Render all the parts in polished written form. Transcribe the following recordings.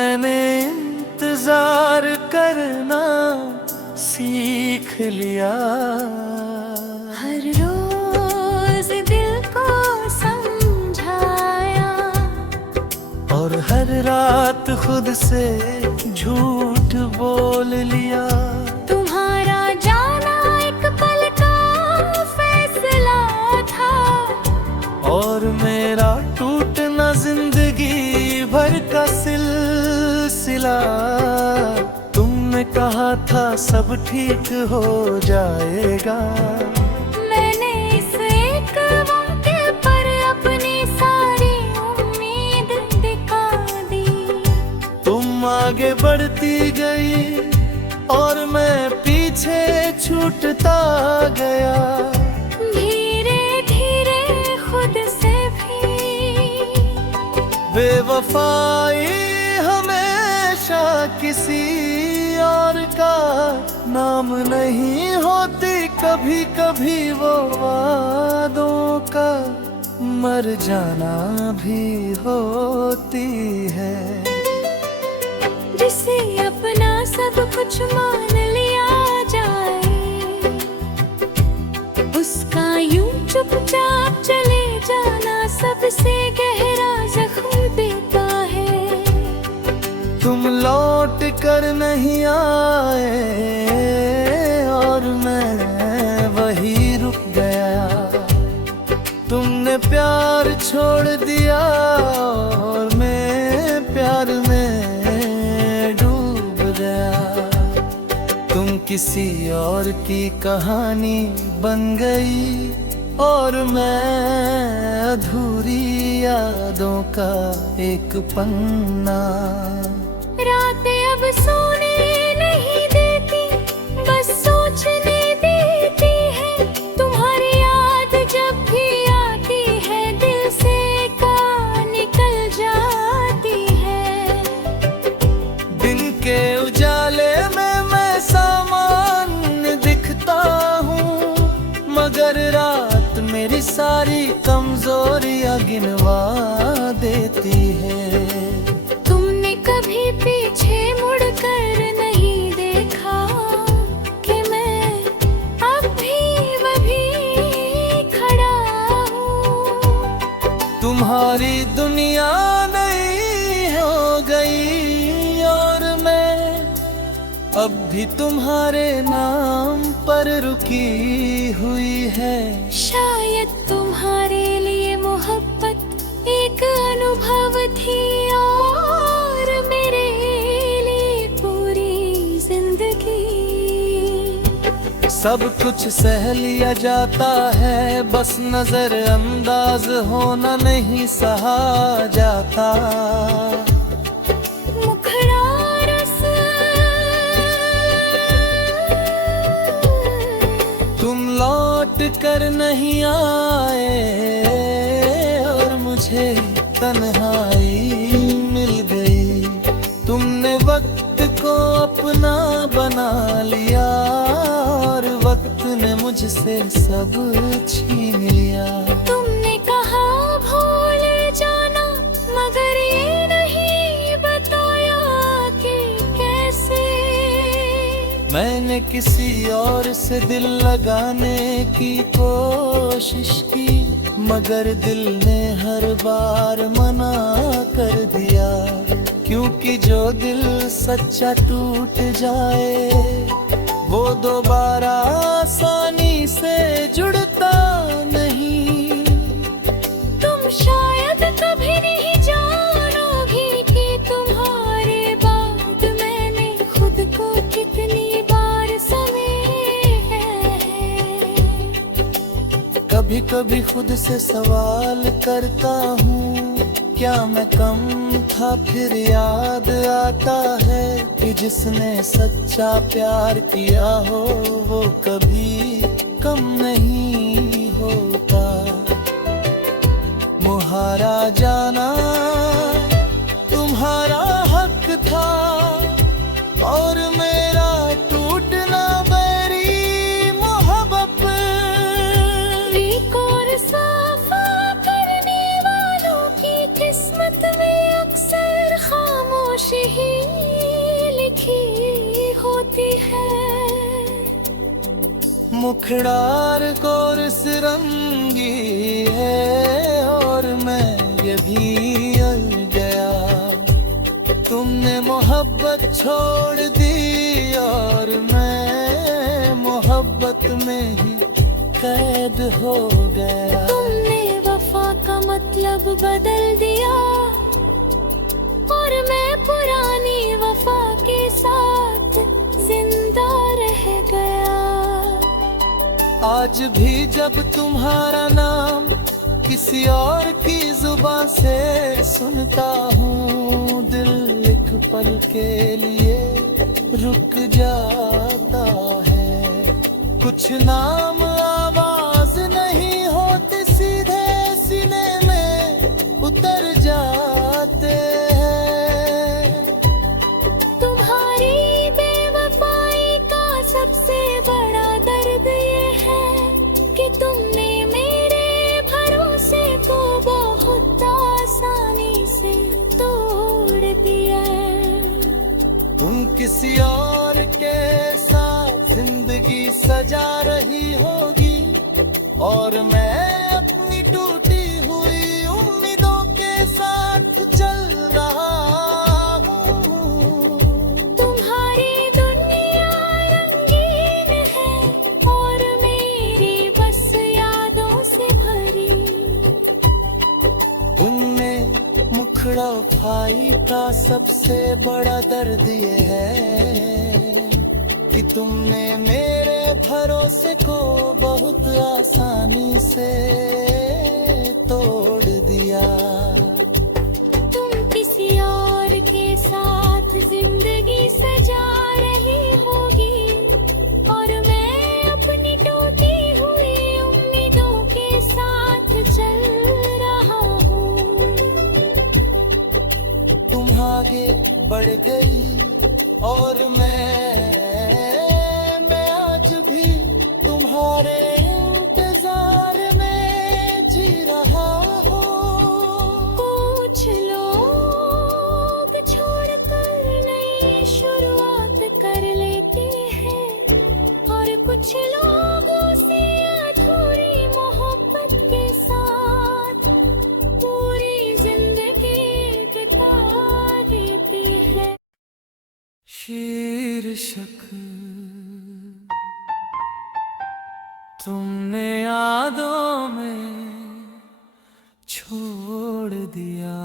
मैंने इंतजार करना सीख लिया। हर रोज दिल को समझाया और हर रात खुद से झूठ बोल लिया। तुम्हारा जाना एक पल का फैसला था और मेरा टूटना जिंदगी भर का सिलसिला। तुमने कहा था सब ठीक हो जाएगा। मैंने इस एक वाक़े पर अपनी सारी उम्मीद टिका दी। तुम आगे बढ़ती गई और मैं पीछे छूटता गया। धीरे धीरे खुद से भी बेवफाई हमेशा किसी और का नाम नहीं होती। कभी कभी वो वादों का मर जाना भी होती है। जिसे अपना सब कुछ मान लिया जाए, उसका यूं चुपचाप चले जाना सबसे गहरा जख्म देता है। तुम लौट कर नहीं आए और मैं वही रुक गया। तुमने प्यार छोड़ दिया और मैं प्यार में डूब गया। तुम किसी और की कहानी बन गई और मैं अधूरी यादों का एक पन्ना। रातें अब सोने नहीं देती, बस सोचने देती है। तुम्हारी याद जब भी आती है, दिल से का निकल जाती है। दिन के उजाले में मैं सामान्य दिखता हूँ, मगर रात मेरी सारी कमजोरियाँ गिनवा देती है। तुमने कभी पीछे मुड़कर नहीं देखा कि मैं अब भी वही खड़ा हूँ। तुम्हारी दुनिया नई हो गई और मैं अब भी तुम्हारे नाम पर रुकी हुई है। शायद तुम्हारे लिए मोहब्बत एक अनुभव थी और मेरे लिए पूरी जिंदगी। सब कुछ सह लिया जाता है, बस नजर अंदाज होना नहीं सहा जाता। मुखड़ा रस तुम लौट कर नहीं आए और मुझे तन्हाई मिल गई। तुमने वक्त को अपना बना लिया और वक्त ने मुझसे सब छीन लिया। तुमने कहा भूल जाना, मगर ये नहीं बताया कि कैसे। मैंने किसी और से दिल लगाने की कोशिश की, मगर दिल ने हर बार मना कर दिया। क्योंकि जो दिल सच्चा टूट जाए वो दोबारा आसानी से जुड़ता नहीं। तुम शायद कभी नहीं जानोगी कि तुम्हारे बाद मैंने खुद को कितनी बार समेटा है। कभी कभी खुद से सवाल करता हूँ, क्या मैं कम था? फिर याद आता है कि जिसने सच्चा प्यार किया हो वो कभी कम नहीं होता। मुहारा जाना तुम्हारा हक था और मेरा टूटना बैरी मोहब्बत। एक और साफा करने वालों की किस्मत में अक्सर खामोश खामोशी ही लिखी होती है। मुखड़ार गोर सिरंगी है और मैं ये भी अल गया। तुमने मोहब्बत छोड़ दी और मैं मोहब्बत में ही कैद हो गया। तुमने वफा का मतलब बदल दिया और मैं पुरानी वफा के साथ जिंदा रह गया। आज भी जब तुम्हारा नाम किसी और की जुबान से सुनता हूँ, दिल एक पल के लिए रुक जाता है। कुछ नाम आवाज नहीं होते, सीधे सीने में उतर जाते हैं। तुम्हारी बेवफाई का सबसे बड़ा दर्द ये है कि तुमने मेरे भरोसे को बहुत आसानी से तोड़ दिया। तुम किसी और के साथ जिंदगी सजा रही होगी और मैं अपनी टूटी हुई उम्मीदों के साथ चल रहा हूँ। तुम्हारी दुनिया रंगीन है और मेरी बस यादों से भरी। तुमने मुखड़ा फाई का सबसे बड़ा दर्द ये है कि तुमने मेरे भरोसे को बहुत आसानी से तोड़ दिया। तुम किसी और के साथ जिंदगी सजा रही होगी और मैं अपनी टूटी हुई उम्मीदों के साथ चल रहा हूँ। तुम आगे बढ़ गई और मैं आज भी तुम्हारे इंतजार में जी रहा हूँ। कुछ लोग छोड़कर नई शुरुआत कर लेते हैं और कुछ लोग उसी अधूरी मोहब्बत के साथ पूरी जिंदगी बिता देते हैं। शीर्षक तुमने यादों में छोड़ दिया।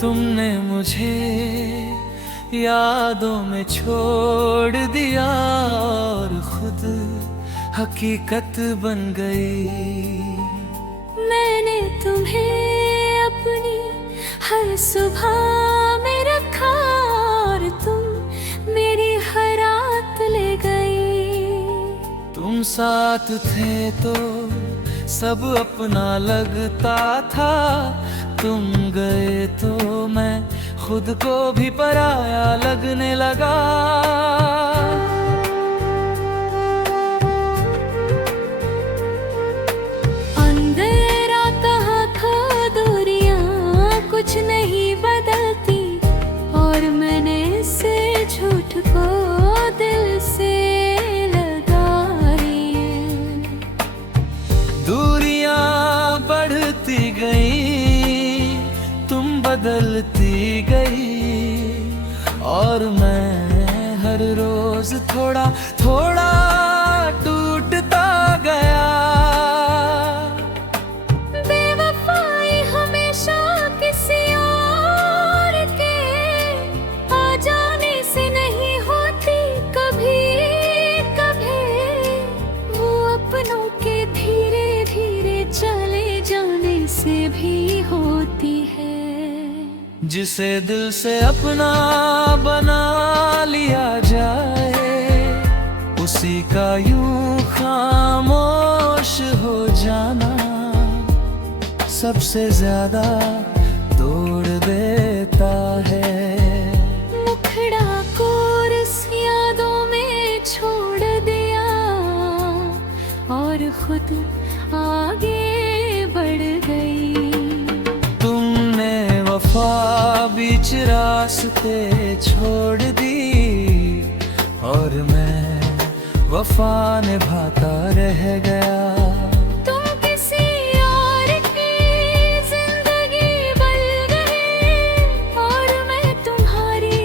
तुमने मुझे यादों में छोड़ दिया और खुद हकीकत बन गई। मैंने तुम्हें अपनी हर सुबह में रखा और तुम मेरी हर रात ले गई। तुम साथ थे तो सब अपना लगता था, तुम गए तो मैं खुद को भी पराया लगने लगा। अंधेरा कहाँ खो दूरियां कुछ नहीं बदलती और मैंने इसे झूठ को दिल से लगाई। दूरियां बढ़ती गई, तुम बदलती गई और मैं हर रोज थोड़ा थोड़ा टूटता गया। बेवफाई हमेशा किसी और के आ जाने से नहीं होती, कभी कभी वो अपनों के धीरे धीरे चले जाने से भी होती है। जिसे दिल से अपना बना लिया जाए, उसी किसी का यूं खामोश हो जाना सबसे ज्यादा तोड़ देता है। मुखड़ा कोरस यादों में छोड़ दिया और खुद आगे बढ़ गई। तुमने वफा बीच रास्ते छोड़ दी और मैं वफा निभाता रह गया। तुम किसी और की जिंदगी बन गए और मैं तुम्हारी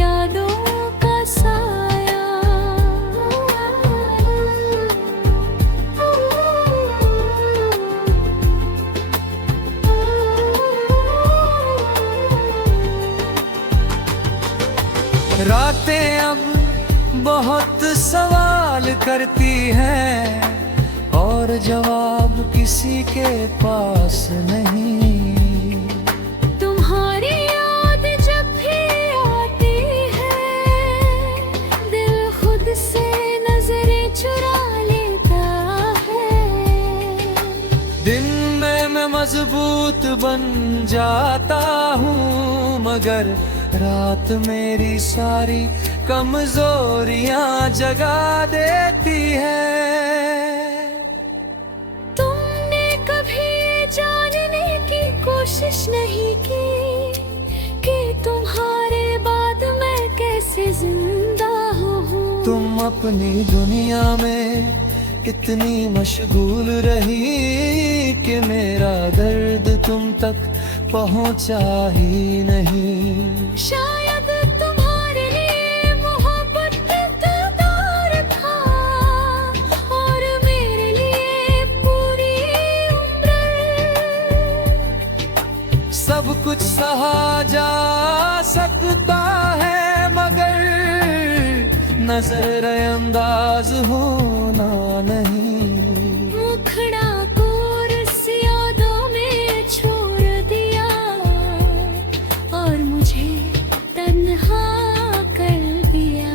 यादों का साया। रातें अब बहुत सवाल करती हैं और जवाब किसी के पास नहीं। तुम्हारी याद जब भी आती है दिल खुद से नजरें चुरा लेता है। दिन में मैं मजबूत बन जाता हूँ मगर रात मेरी सारी कमजोरियां जगा देती है। तुमने कभी जानने की कोशिश नहीं की कि तुम्हारे बाद मैं कैसे जिंदा हूँ। तुम अपनी दुनिया में इतनी मशगूल रही कि मेरा दर्द तुम तक पहुंचा ही नहीं। शायद तुम्हारे लिए मोहब्बत दिलदार था और मेरे लिए पूरी उम्र। सब कुछ सहा जा सकता है मगर नजरअंदाज होना नहीं। मुखड़ा कोरस यादों में छोड़ दिया और मुझे तन्हा कर दिया।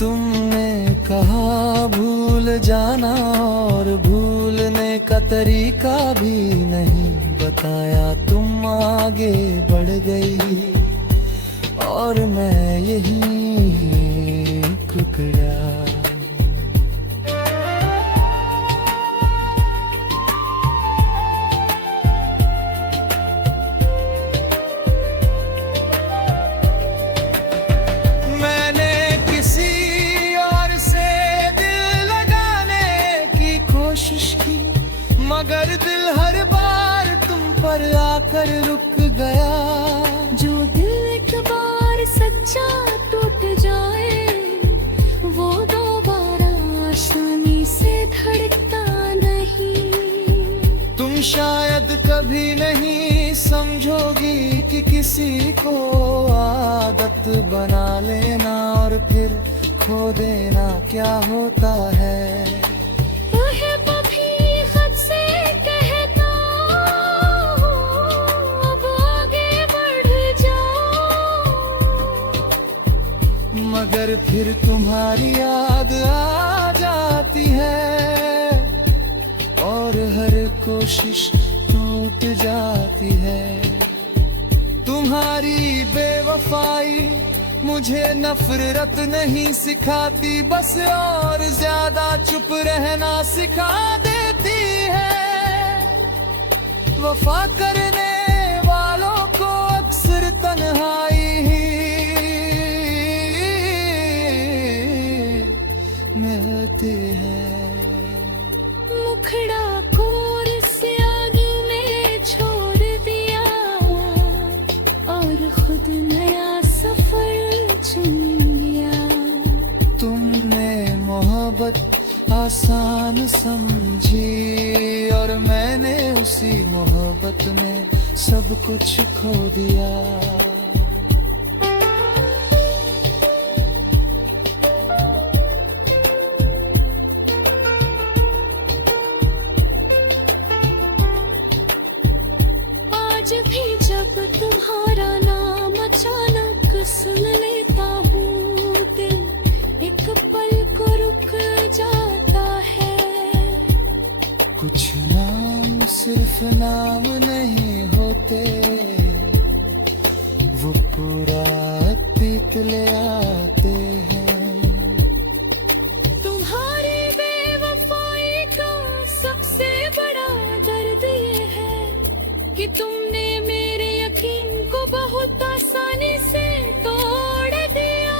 तुमने कहा भूल जाना और भूलने का तरीका भी नहीं बताया। तुम आगे बढ़ गई और मैं यही कुकड़ा। मैंने किसी और से दिल लगाने की कोशिश की मगर दिल हर बार तुम पर आकर रुक गया। जो दिल एक बार सच्चा टूट जाए वो दोबारा आसानी से धड़कता नहीं। तुम शायद कभी नहीं समझोगी कि किसी को आदत बना लेना और फिर खो देना क्या होता है। वह भी खुद से कहता हूँ, अब आगे बढ़ जाओ। मगर फिर तुम्हारी याद आ जाती है और हर कोशिश टूट जाती है। तुम्हारी बेवफाई मुझे नफरत नहीं सिखाती बस और ज्यादा चुप रहना सिखा देती है। वफा करने वालों को अक्सर तन्हाई ही मिलती है। मुखड़ा कोरस यादों में छोड़ दिया और खुद नया सफर चुन लिया। तुमने मोहब्बत आसान समझी और मैंने उसी मोहब्बत में सब कुछ खो दिया। आज भी जब तुम्हारा नाम अचानक सुन लेता हूँ दिल एक पल को कुछ नाम सिर्फ नाम नहीं होते, वो पूरा अतीत ले आते हैं। तुम्हारी बेवफाई का सबसे बड़ा दर्द ये है कि तुमने मेरे यकीन को बहुत आसानी से तोड़ दिया।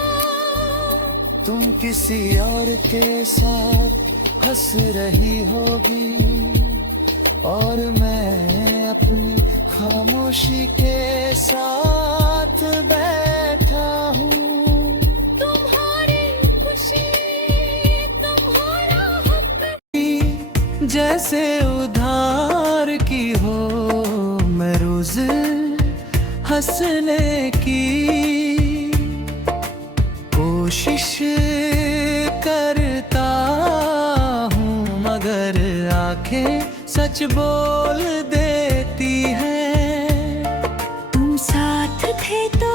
तुम किसी और के साथ हंस रही होगी और मैं अपनी खामोशी के साथ बैठा हूँ। तुम्हारी खुशी तुम्हारा हक, जैसे उधार की हो मैं रोज हंसने की कोशिश करता हूँ, मगर आंखें सच बोल देती हैं। तुम साथ थे तो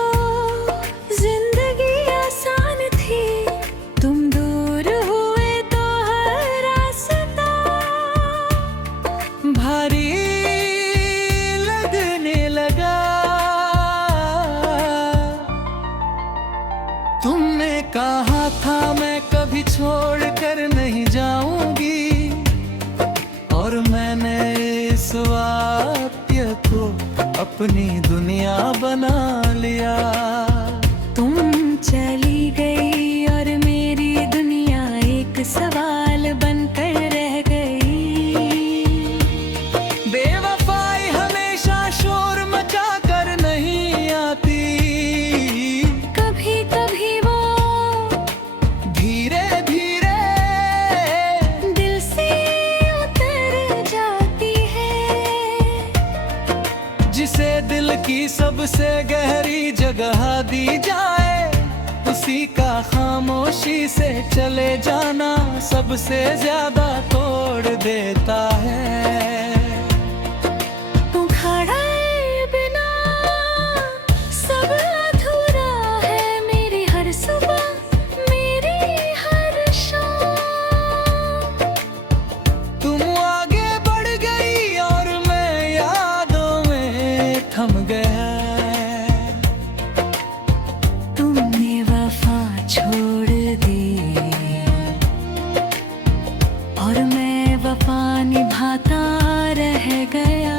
जिंदगी आसान थी, तुम दूर हुए तो हर रास्ता भारी लगने लगा। तुमने कहा था मैं कभी छोड़ कर नहीं जाऊंगी, और मैंने इस वाक्य को अपनी दुनिया बना लिया। तुम चली गई और मेरी दुनिया एक सवाल बनकर रह गई। बेवफाई हमेशा शोर मचा कर नहीं आती, कभी कभी वो धीरे धीरे दिल से उतर जाती है। जिसे दिल की सबसे गहरी जगह दी जाए, उसी का खामोशी से चले जाना सबसे ज्यादा तोड़ देता है। तुम्हारे बिना सब अधूरा है, मेरी हर सुबह मेरी हर शाम। तुम आगे बढ़ गई और मैं यादों में थम गया। तुमने वफा छोड़ दी और मैं वफा निभाता रह गया।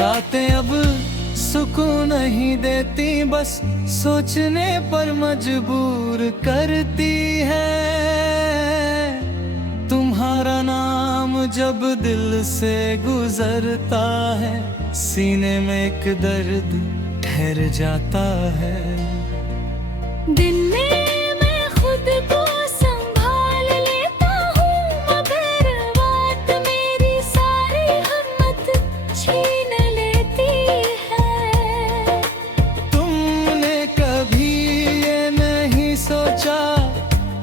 रातें अब सुकून नहीं देती, बस सोचने पर मजबूर करती है। तुम्हारा नाम जब दिल से गुजरता है, सीने में एक दर्द ठहर जाता है। दिन में मैं खुद को संभाल लेता हूँ, मगर बात मेरी सारी हिम्मत छीन लेती है। तुमने कभी ये नहीं सोचा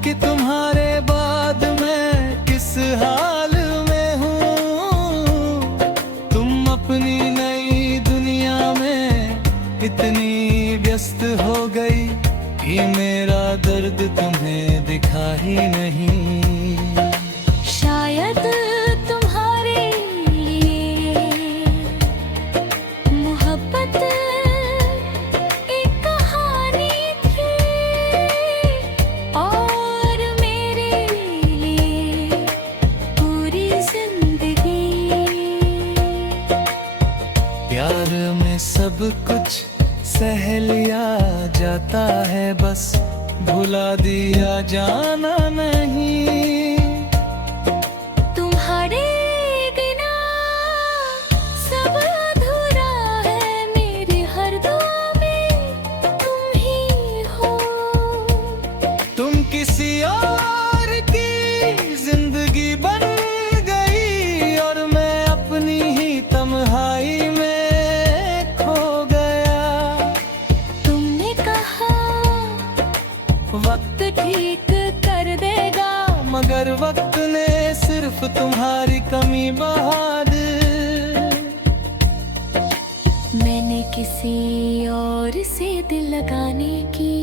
कि तुम्हारे बाद मैं किस हाल में हूँ। तुम अपनी नई दुनिया में इतनी व्यस्त हो गई कि मेरा दर्द तुम्हें दिखा ही नहीं। शायद तुम्हारे लिए मोहब्बत एक कहानी थी, और मेरे लिए पूरी जिंदगी। प्यार में सब कुछ सह लिया जाता है, बस भुला दिया जाना नहीं। तुम्हारे बिना सब अधूरा है, मेरी हर दुआ में तुम ही हो। तुम किसी और की जिंदगी बन गई और मैं अपनी ही तन्हाई में खो गया। तुमने कहा वक्त ठीक कर देगा, मगर वक्त ने सिर्फ तुम्हारी कमी बढ़ा दी। मैंने किसी और से दिल लगाने की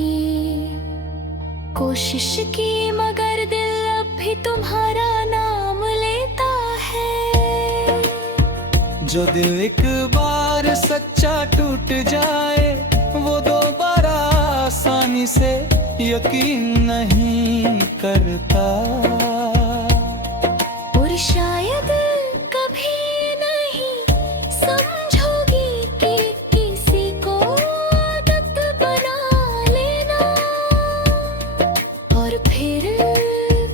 कोशिश की, मगर दिल अब भी तुम्हारा नाम लेता है। जो दिल एक बार सच्चा टूट जाए वो दोबारा आसानी से यकीन नहीं करता। और शायद कभी नहीं समझोगी कि किसी को आदत बना लेना और फिर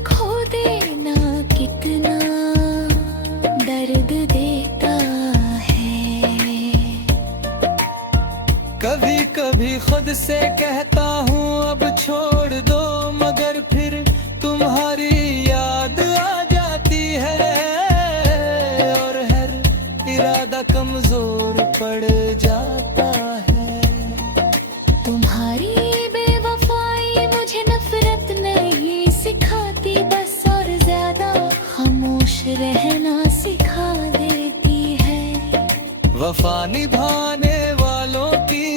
खो देना कितना दर्द देता है। कभी कभी खुद से कहता हूँ अब छोड़ दो, मगर फिर तुम्हारी याद आ जाती है और हर इरादा कमजोर पड़ जाता है। तुम्हारी बेवफाई मुझे नफरत नहीं सिखाती, बस और ज्यादा खामोश रहना सिखा देती है। वफा निभाने वालों की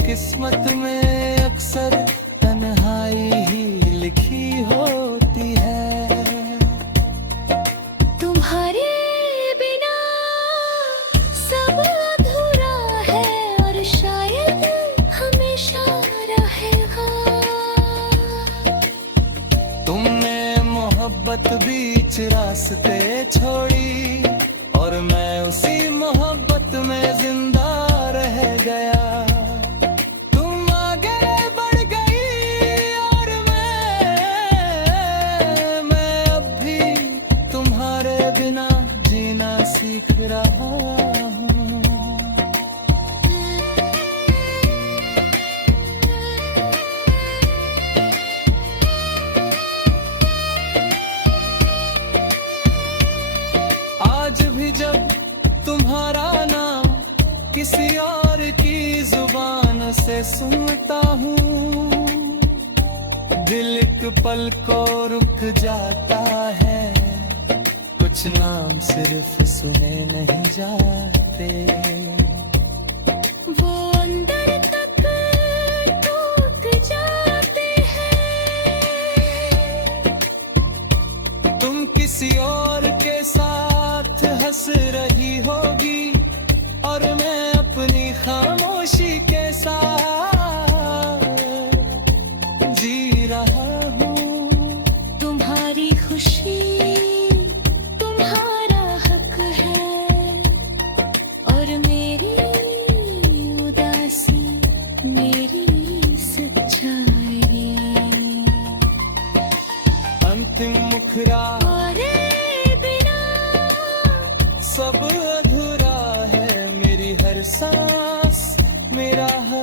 किस्मत में अक्सर तन्हाई ही लिखी होती है। तुम्हारे बिना सब अधूरा है और शायद हमेशा रहेगा। तुमने मोहब्बत बीच रास्ते छोड़ी और मैं उसी मोहब्बत में जिंदा रह गया। तुम आगे बढ़ गई और मैं अब भी तुम्हारे बिना जीना सीख रहा हूँ। आज भी जब तुम्हारा नाम किसी और की जुबान से सुनता हूँ, दिल एक पल को रुक जाता है। कुछ नाम सिर्फ सुने नहीं जाते, वो अंदर तक टूट जाते हैं। तुम किसी और के साथ हंस रही होगी और मैं अपनी खामोशी के साथ जी रहा हूँ। तुम्हारी खुशी तुम्हारा हक है और मेरी उदासी मेरी सच्चाई। अंतिम मुखरा और बिना सब अधूरा है, मेरी हर सांस मेरा हर